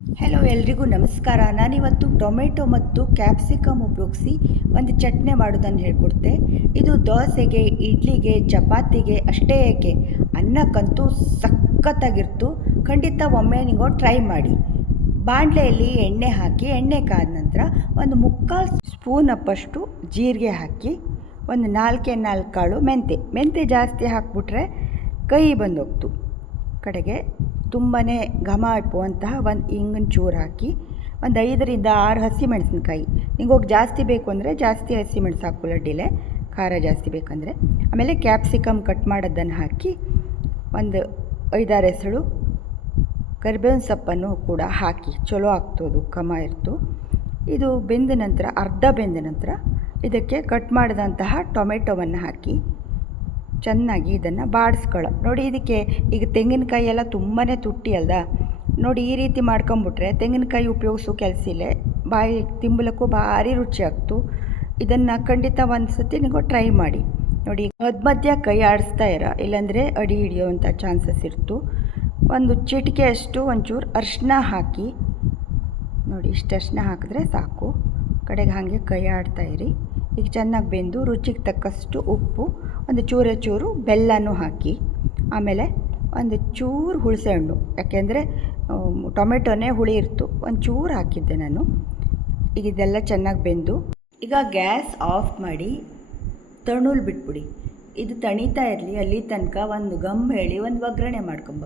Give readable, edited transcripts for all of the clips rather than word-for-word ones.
Hello ಎಲ್ರಿಗೂ ನಮಸ್ಕಾರ. ನಾನಿವತ್ತು ಟೊಮೆಟೊ ಮತ್ತು ಕ್ಯಾಪ್ಸಿಕಮ್ ಉಪಯೋಗಿಸಿ ಒಂದು ಚಟ್ನಿ ಮಾಡೋದನ್ನು ಹೇಳ್ಕೊಡ್ತೆ. ಇದು ದೋಸೆಗೆ, ಇಡ್ಲಿಗೆ, ಚಪಾತಿಗೆ ಅಷ್ಟೇ ಏಕೆ ಅನ್ನಕ್ಕಂತೂ ಸಖತ್ತಾಗಿರ್ತು. ಖಂಡಿತ ಒಮ್ಮೆ ನೀವು ಟ್ರೈ ಮಾಡಿ. ಬಾಣಲೆಯಲ್ಲಿ ಎಣ್ಣೆ ಹಾಕಿ, ಎಣ್ಣೆ ಕಾದ ನಂತರ ಒಂದು 3/4 ಸ್ಪೂನ್ ಅಪ್ಪಷ್ಟು ಜೀರಿಗೆ ಹಾಕಿ, ಒಂದು 4 ಕಾಳು ಮೆಂತೆ ಜಾಸ್ತಿ ಹಾಕಿಬಿಟ್ರೆ ಕೈ ಬಂದೋಗ್ತು. ಕಡೆಗೆ ತುಂಬಾ ಘಮ ಇಪ್ಪುವಂತಹ ಒಂದು ಇಂಗಿನ ಚೂರು ಹಾಕಿ, ಒಂದು 5ರಿಂದ 6 ಹಸಿಮೆಣಸಿನ್ಕಾಯಿ. ನಿಂಗೋಗಿ ಜಾಸ್ತಿ ಬೇಕು ಅಂದರೆ ಜಾಸ್ತಿ ಹಸಿಮೆಣಸು ಹಾಕು, ಲಡ್ಡಿಲೆ ಖಾರ ಜಾಸ್ತಿ ಬೇಕಂದರೆ. ಆಮೇಲೆ ಕ್ಯಾಪ್ಸಿಕಮ್ ಕಟ್ ಮಾಡೋದನ್ನು ಹಾಕಿ, ಒಂದು 5-6 ಎಸಳು ಕರಿಬೇವಿನ ಸೊಪ್ಪನ್ನು ಕೂಡ ಹಾಕಿ ಚಲೋ ಆಗ್ತದೆ, ಘಮ ಇರ್ತು. ಇದು ಬೆಂದ ನಂತರ, ಅರ್ಧ ಬೆಂದ ನಂತರ ಇದಕ್ಕೆ ಕಟ್ ಮಾಡಿದಂತಹ ಟೊಮೆಟೊವನ್ನು ಹಾಕಿ ಚೆನ್ನಾಗಿ ಇದನ್ನು ಬಾಡಿಸ್ಕೊಳ್ಳೋ. ನೋಡಿ, ಇದಕ್ಕೆ ಈಗ ತೆಂಗಿನಕಾಯಿ ಎಲ್ಲ ತುಂಬಾ ತುಟ್ಟಿ ಅಲ್ದ. ನೋಡಿ, ಈ ರೀತಿ ಮಾಡ್ಕೊಂಬಿಟ್ರೆ ತೆಂಗಿನಕಾಯಿ ಉಪಯೋಗಿಸೋ ಕೆಲಸ ಇಲ್ಲ. ಬಾಯಿ ತಿಂಬಲಕ್ಕೂ ಭಾರಿ ರುಚಿ ಆಗ್ತು. ಇದನ್ನು ಖಂಡಿತ ಒಂದು ಸತಿ ನೀವು ಟ್ರೈ ಮಾಡಿ ನೋಡಿ. ಮಧ್ಯ ಕೈ ಆಡಿಸ್ತಾ ಇಲ್ಲಾಂದರೆ ಅಡಿ ಹಿಡಿಯೋವಂಥ ಚಾನ್ಸಸ್ ಇರ್ತು. ಒಂದು ಚಿಟಿಕೆ ಅಷ್ಟು ಒಂಚೂರು ಅರಿಶಿನ ಹಾಕಿ ನೋಡಿ, ಇಷ್ಟು ಅರಿಶಿನ ಹಾಕಿದ್ರೆ ಸಾಕು. ಕಡೆಗೆ ಹಾಗೆ ಕೈ ಆಡ್ತಾ ಇರಿ. ಈಗ ಚೆನ್ನಾಗಿ ಬೆಂದು ರುಚಿಗೆ ತಕ್ಕಷ್ಟು ಉಪ್ಪು, ಒಂದು ಚೂರು ಬೆಲ್ಲನೂ ಹಾಕಿ, ಆಮೇಲೆ ಒಂದು ಚೂರು ಹುಣಸೆ ಹಣ್ಣು, ಯಾಕೆಂದರೆ ಟೊಮೆಟೊನೇ ಹುಳಿ ಇರ್ತು, ಒಂದು ಚೂರು ಹಾಕಿದ್ದೆ ನಾನು. ಈಗ ಇದೆಲ್ಲ ಚೆನ್ನಾಗಿ ಬೆಂದು, ಈಗ ಗ್ಯಾಸ್ ಆಫ್ ಮಾಡಿ ತಣ್ಣುಲ್ ಬಿಟ್ಬಿಡಿ. ಇದು ತಣಿತಾ ಇರಲಿ. ಅಲ್ಲಿ ತನಕ ಒಂದು ಗಮ್ ಹೇಳಿ ಒಂದು ಒಗ್ಗರಣೆ ಮಾಡ್ಕೊಂಬ.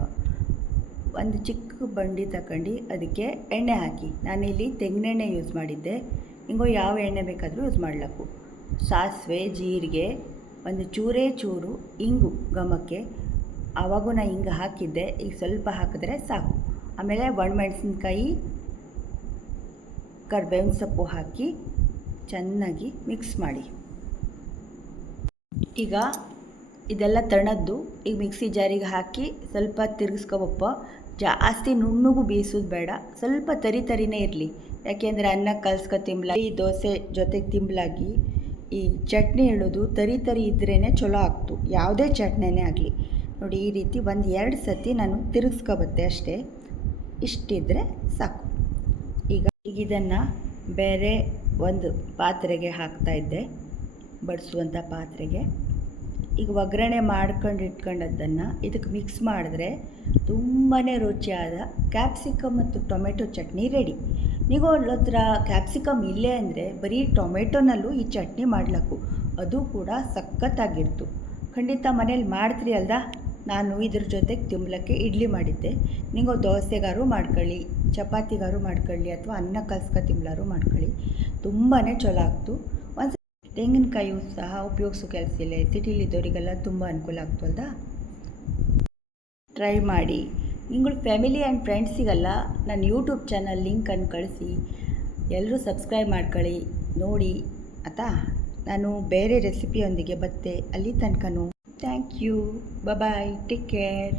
ಒಂದು ಚಿಕ್ಕ ಬಂಡಿ ತಗೊಂಡು ಅದಕ್ಕೆ ಎಣ್ಣೆ ಹಾಕಿ. ನಾನಿಲ್ಲಿ ತೆಂಗಿನೆಣ್ಣೆ ಯೂಸ್ ಮಾಡಿದ್ದೆ. ಹಿಂಗೋ ಯಾವ ಎಣ್ಣೆ ಬೇಕಾದರೂ ಯೂಸ್ ಮಾಡಬೇಕು. ಸಾಸಿವೆ, ಜೀರಿಗೆ, ಒಂದು ಚೂರು ಇಂಗು ಘಮಕ್ಕೆ. ಆವಾಗೂ ನಾನು ಹಿಂಗೆ ಹಾಕಿದ್ದೆ, ಈಗ ಸ್ವಲ್ಪ ಹಾಕಿದ್ರೆ ಸಾಕು. ಆಮೇಲೆ ಒಣಮೆಣಸಿನ್ಕಾಯಿ, ಕರಿಬೇವಿನ ಸೊಪ್ಪು ಹಾಕಿ ಚೆನ್ನಾಗಿ ಮಿಕ್ಸ್ ಮಾಡಿ. ಈಗ ಇದೆಲ್ಲ ತಣ್ಣದ್ದು ಈಗ ಮಿಕ್ಸಿ ಜಾರಿಗೆ ಹಾಕಿ ಸ್ವಲ್ಪ ತಿರುಗಿಸ್ಕೊಬಪ್ಪ. ಜಾಸ್ತಿ ನುಣ್ಣಗೂ ಬೇಯಿಸೋದು ಬೇಡ, ಸ್ವಲ್ಪ ತರಿನೇ ಇರಲಿ. ಯಾಕೆಂದರೆ ಅನ್ನ ಕಲ್ಸ್ಕೊ ತಿಂಬ್ಲಾಗಿ, ದೋಸೆ ಜೊತೆಗೆ ತಿಂಬ್ಲಾಗಿ ಈ ಚಟ್ನಿ ಹೇಳೋದು ತರಿ ಇದ್ರೇ ಚಲೋ ಆಗ್ತು, ಯಾವುದೇ ಚಟ್ನಿನೇ ಆಗಲಿ. ನೋಡಿ, ಈ ರೀತಿ 1-2 ಸತಿ ನಾನು ತಿರುಗಿಸ್ಕೊಬತ್ತೆ ಅಷ್ಟೇ. ಇಷ್ಟಿದ್ರೆ ಸಾಕು. ಈಗ ಇದನ್ನು ಬೇರೆ ಒಂದು ಪಾತ್ರೆಗೆ ಹಾಕ್ತಾಯಿದ್ದೆ, ಬಡಿಸುವಂಥ ಪಾತ್ರೆಗೆ. ಈಗ ಒಗ್ಗರಣೆ ಮಾಡ್ಕೊಂಡು ಇಟ್ಕೊಂಡದ್ದನ್ನು ಇದಕ್ಕೆ ಮಿಕ್ಸ್ ಮಾಡಿದ್ರೆ ತುಂಬಾ ರುಚಿಯಾದ ಕ್ಯಾಪ್ಸಿಕಮ್ ಮತ್ತು ಟೊಮೆಟೊ ಚಟ್ನಿ ರೆಡಿ. ನೀವು ಹತ್ರ ಕ್ಯಾಪ್ಸಿಕಮ್ ಇಲ್ಲೇ ಅಂದರೆ ಬರೀ ಟೊಮೆಟೊನಲ್ಲೂ ಈ ಚಟ್ನಿ ಮಾಡ್ಲಕ್ಕು, ಅದು ಕೂಡ ಸಖತ್ತಾಗಿರ್ತು. ಖಂಡಿತ ಮನೇಲಿ ಮಾಡ್ತೀರಿ ಅಲ್ದ. ನಾನು ಇದ್ರ ಜೊತೆಗೆ ತಿಂಬ್ಲಕ್ಕೆ ಇಡ್ಲಿ ಮಾಡಿದ್ದೆ. ನೀವು ದೋಸೆಗಾರು ಮಾಡ್ಕೊಳ್ಳಿ, ಚಪಾತಿಗಾರು ಮಾಡ್ಕೊಳ್ಳಿ, ಅಥವಾ ಅನ್ನ ಕಲ್ಸ್ಕೊ ತಿಂಬ್ಲಾರು ಮಾಡ್ಕೊಳ್ಳಿ, ತುಂಬಾ ಚಲೋ ಆಗ್ತು. ಒಂದು ತೆಂಗಿನಕಾಯಿಯು ಸಹ ಉಪಯೋಗಿಸೋ ಕೆಲಸ ಇಲ್ಲ. ಸಿಟಿಲಿದ್ದವರಿಗೆಲ್ಲ ತುಂಬ ಅನುಕೂಲ ಆಗ್ತಲ್ದ. ಟ್ರೈ ಮಾಡಿ. ನಿಂಗಳು ಫ್ಯಾಮಿಲಿ ಆ್ಯಂಡ್ ಫ್ರೆಂಡ್ಸಿಗೆಲ್ಲ ನನ್ನ ಯೂಟ್ಯೂಬ್ ಚಾನಲ್ ಲಿಂಕನ್ನು ಕಳಿಸಿ. ಎಲ್ಲರೂ ಸಬ್ಸ್ಕ್ರೈಬ್ ಮಾಡ್ಕೊಳ್ಳಿ, ನೋಡಿ ಆಯಿತಾ. ನಾನು ಬೇರೆ ರೆಸಿಪಿಯೊಂದಿಗೆ ಬತ್ತೆ. ಅಲ್ಲಿ ತನಕನೂ thank you. Bye, take care.